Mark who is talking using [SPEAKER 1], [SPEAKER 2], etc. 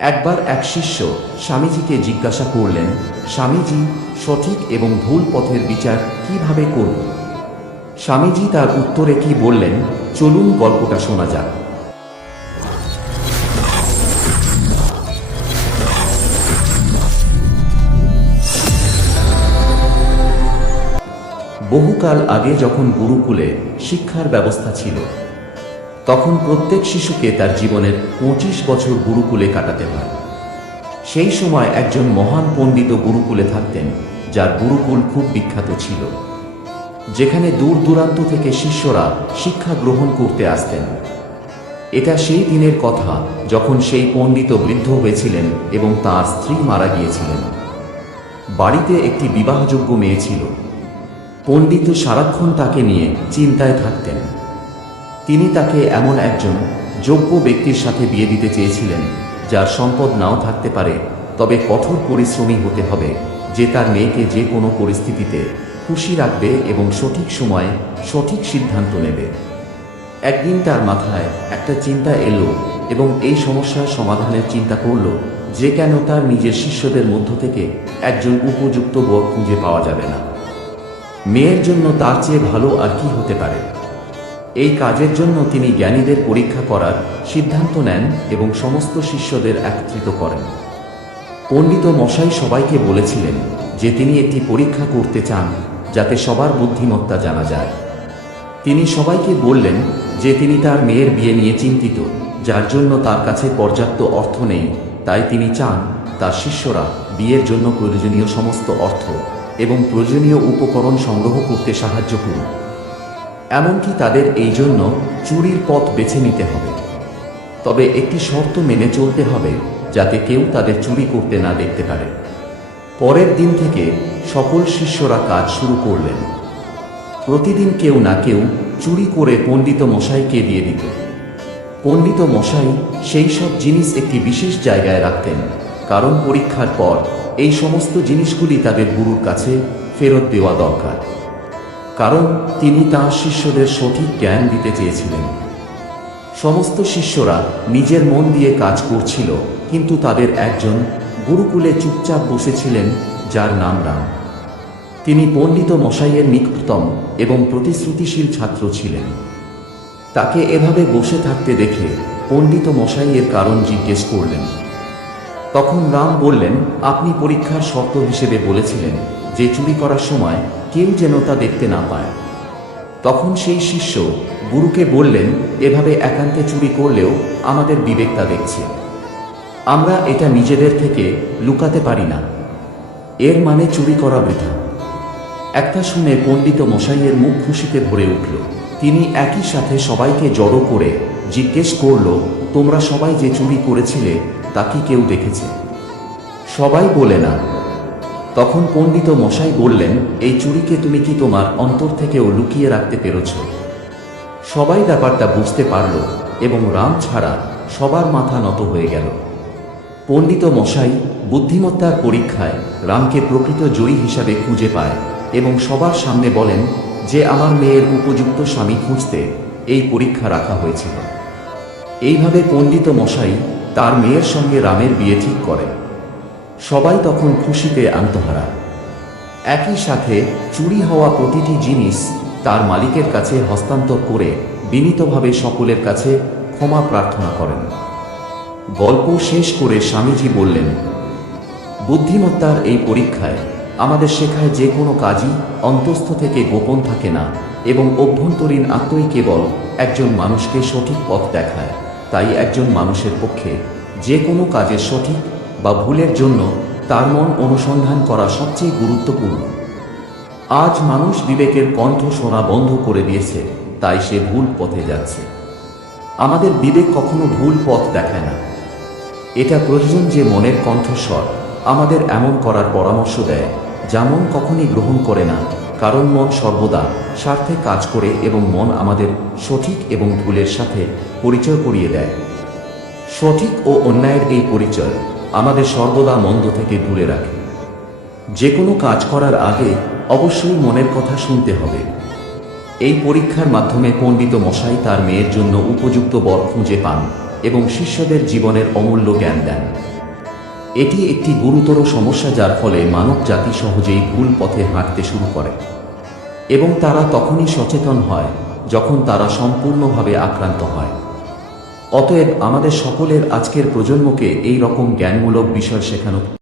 [SPEAKER 1] একবার এক শিষ্য স্বামীজিকে জিজ্ঞাসা করলেন, স্বামীজি, সঠিক এবং ভুল পথের বিচার কীভাবে করব? স্বামীজি তার উত্তরে কি বললেন, চলুন গল্পটা শোনা যাক। বহুকাল আগে যখন গুরুকুলে শিক্ষার ব্যবস্থা ছিল তখন প্রত্যেক শিশুকে তার জীবনের পঁচিশ বছর গুরুকুলে কাটাতে হয়। সেই সময় একজন মহান পণ্ডিত গুরুকুলে থাকতেন, যার গুরুকুল খুব বিখ্যাত ছিল। যেখানে দূর দূরান্ত থেকে শিষ্যরা শিক্ষা গ্রহণ করতে আসতেন। এটা সেই দিনের কথা যখন সেই পণ্ডিত বৃদ্ধ হয়েছিলেন এবং তার স্ত্রী মারা গিয়েছিলেন। বাড়িতে একটি বিবাহযোগ্য মেয়ে ছিল। পণ্ডিত সারাক্ষণ তাকে নিয়ে চিন্তায় থাকতেন। তিনি তাকে এমন একজন যোগ্য ব্যক্তির সাথে বিয়ে দিতে চেয়েছিলেন, যার সম্পদ নাও থাকতে পারে, তবে কঠোর পরিশ্রমী হতে হবে, যে তার মেয়েকে যে কোনো পরিস্থিতিতে খুশি রাখবে এবং সঠিক সময়ে সঠিক সিদ্ধান্ত নেবে। একদিন তার মাথায় একটা চিন্তা এলো এবং এই সমস্যার সমাধানের চিন্তা করল যে কেন তার নিজের শিষ্যদের মধ্য থেকে একজন উপযুক্ত বর খুঁজে পাওয়া যাবে না। মেয়ের জন্য তার চেয়ে ভালো আর কি হতে পারে? এই কাজের জন্য তিনি জ্ঞানীদের পরীক্ষা করার সিদ্ধান্ত নেন এবং সমস্ত শিষ্যদের একত্রিত করেন। পণ্ডিত মশাই সবাইকে বলেছিলেন যে তিনি একটি পরীক্ষা করতে চান যাতে সবার বুদ্ধিমত্তা জানা যায়। তিনি সবাইকে বললেন যে তিনি তার মেয়ের বিয়ে নিয়ে চিন্তিত, যার জন্য তার কাছে পর্যাপ্ত অর্থ নেই, তাই তিনি চান তার শিষ্যরা বিয়ের জন্য প্রয়োজনীয় সমস্ত অর্থ এবং প্রয়োজনীয় উপকরণ সংগ্রহ করতে সাহায্য করুন এমনকি তাদের এই জন্য চুরির পথ বেছে নিতে হবে। তবে একটি শর্ত মেনে চলতে হবে যাতে কেউ তাদের চুরি করতে না দেখতে পারে। পরের দিন থেকে সকল শিষ্যরা কাজ শুরু করলেন। প্রতিদিন কেউ না কেউ চুরি করে পণ্ডিত মশাইকে দিয়ে দিত। পণ্ডিত মশাই সেই সব জিনিস একটি বিশেষ জায়গায় রাখতেন, কারণ পরীক্ষার পর এই সমস্ত জিনিসগুলি তাদের গুরুর কাছে ফেরত দেওয়া দরকার। কারণ তিনি তাঁর শিষ্যদের সঠিক জ্ঞান দিতে চেয়েছিলেন। সমস্ত শিষ্যরা নিজের মন দিয়ে কাজ করছিল, কিন্তু তাদের একজন গুরুকুলে চুপচাপ বসেছিলেন, যার নাম রাম। তিনি পণ্ডিত মশাইয়ের নিকটতম এবং প্রতিশ্রুতিশীল ছাত্র ছিলেন। তাকে এভাবে বসে থাকতে দেখে পণ্ডিত মশাইয়ের কারণ জিজ্ঞেস করলেন। তখন রাম বললেন, আপনি পরীক্ষার শর্ত হিসেবে বলেছিলেন যে চুরি করার সময় কেউ যেন তা দেখতে না পায়। তখন সেই শিষ্য গুরুকে বললেন, এভাবে একান্তে চুরি করলেও আমাদের বিবেক তা দেখছে। আমরা এটা নিজেদের থেকে লুকাতে পারি না। এর মানে চুরি করা বৃথা। একটা শুনে পণ্ডিত মশাইয়ের মুখ খুশিতে ভরে উঠল। তিনি একই সাথে সবাইকে জড়ো করে জিজ্ঞেস করল, তোমরা সবাই যে চুরি করেছিলে, তা কি কেউ দেখেছে? সবাই বলে, না। তখন পণ্ডিত মশাই বললেন, এই চুরিকে তুমি কি তোমার অন্তর থেকেও লুকিয়ে রাখতে পেরেছ? সবাই ব্যাপারটা বুঝতে পারল এবং রাম ছাড়া সবার মাথা নত হয়ে গেল। পণ্ডিত মশাই বুদ্ধিমত্তার পরীক্ষায় রামকে প্রকৃত জয়ী হিসাবে খুঁজে পায় এবং সবার সামনে বলেন যে, আমার মেয়ের উপযুক্ত স্বামী খুঁজতে এই পরীক্ষা রাখা হয়েছিল। এইভাবে পণ্ডিত মশাই তার মেয়ের সঙ্গে রামের বিয়ে ঠিক করেন। সবাই তখন খুশিতে আন্তহারা একই সাথে চুরি হওয়া প্রতিটি জিনিস তার মালিকের কাছে হস্তান্তর করে বিনীতভাবে সকলের কাছে ক্ষমা প্রার্থনা করেন। গল্প শেষ করে স্বামীজি বললেন, বুদ্ধিমত্তার এই পরীক্ষায় আমাদের শেখায় যে কোনো কাজই অন্তস্থ থেকে গোপন থাকে না এবং অভ্যন্তরীণ আত্মই কেবল একজন মানুষকে সঠিক পথ দেখায়। তাই একজন মানুষের পক্ষে যে কোনো কাজের সঠিক বা ভুলের জন্য তার মন অনুসন্ধান করা সবচেয়ে গুরুত্বপূর্ণ। আজ মানুষ বিবেকের কণ্ঠ শোনা বন্ধ করে দিয়েছে, তাই সে ভুল পথে যাচ্ছে। আমাদের বিবেক কখনো ভুল পথ দেখায় না। এটা প্রয়োজন যে মনের কণ্ঠস্বর আমাদের এমন করার পরামর্শ দেয় যেমন কখনই গ্রহণ করে না, কারণ মন সর্বদা স্বার্থে কাজ করে এবং মন আমাদের সঠিক এবং ভুলের সাথে পরিচয় করিয়ে দেয়। সঠিক ও অন্যায়ের এই পরিচয় আমাদের সর্বদা মন্দ থেকে দূরে রাখে। যে কোনো কাজ করার আগে অবশ্যই মনের কথা শুনতে হবে। এই পরীক্ষার মাধ্যমে পণ্ডিত মশাই তার মেয়ের জন্য উপযুক্ত বর খুঁজে পান এবং শিষ্যদের জীবনের অমূল্য জ্ঞান দেন। এটি একটি গুরুতর সমস্যা যার ফলে মানব জাতি সহজেই ভুল পথে হাঁটতে শুরু করে এবং তারা তখনই সচেতন হয় যখন তারা সম্পূর্ণভাবে আক্রান্ত হয়। অতএব আমাদের সকলের আজকের প্রজন্মকে এই রকম জ্ঞানমূলক বিষয় শেখানো